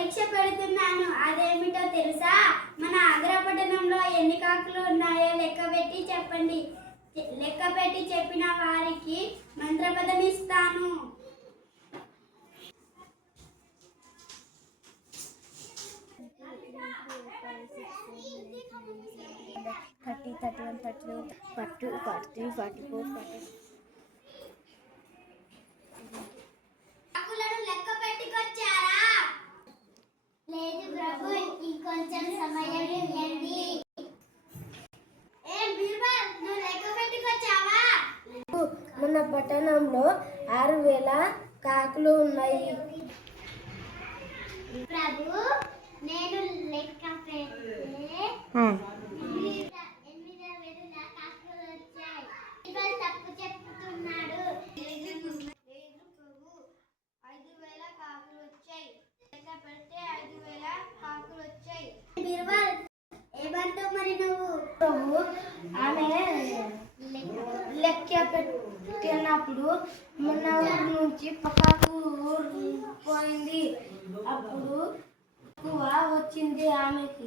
పరీక్ష పెడుతున్నాను. అదేమిటో తెలుసా? మన ఆగ్రపట్టణంలో ఎన్ని కాకులు ఉన్నాయో లెక్కపెట్టి చెప్పండి. లెక్కపెట్టి చెప్పిన వారికి మంత్రపదం ఇస్తాను. 30, 31, 32, 42, 43, 44, 45. కాకులను లెక్క పెట్టుకొచ్చారా? లేదు ప్రభు, ఇంకొంచెం సమయం ఇవ్వండి. నువ్వు లెక్క పెట్టుకొచ్చావా? మన పట్టణంలో 6,000 కాకులు ఉన్నాయి. ప్రభు, నేను లెక్క పెడితే 8,000 కాకులు వచ్చాయి. ఇవాళ తప్పు చెప్తున్నాడు. లేదు ప్రభు, 5,000 కాకులు వచ్చాయి. లెక్క పెడితే 5,000 కాకులు వచ్చాయి. ఏమంటావు మరి నువ్వు? ప్రభు, ఆమె లెక్క పెట్టినప్పుడు మన ఊరు నుంచి పక్కకు పోయింది. అప్పుడు ఎక్కువ వచ్చింది ఆమెకి.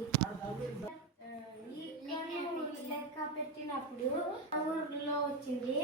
లెక్క పెట్టినప్పుడు ఊర్లో వచ్చింది.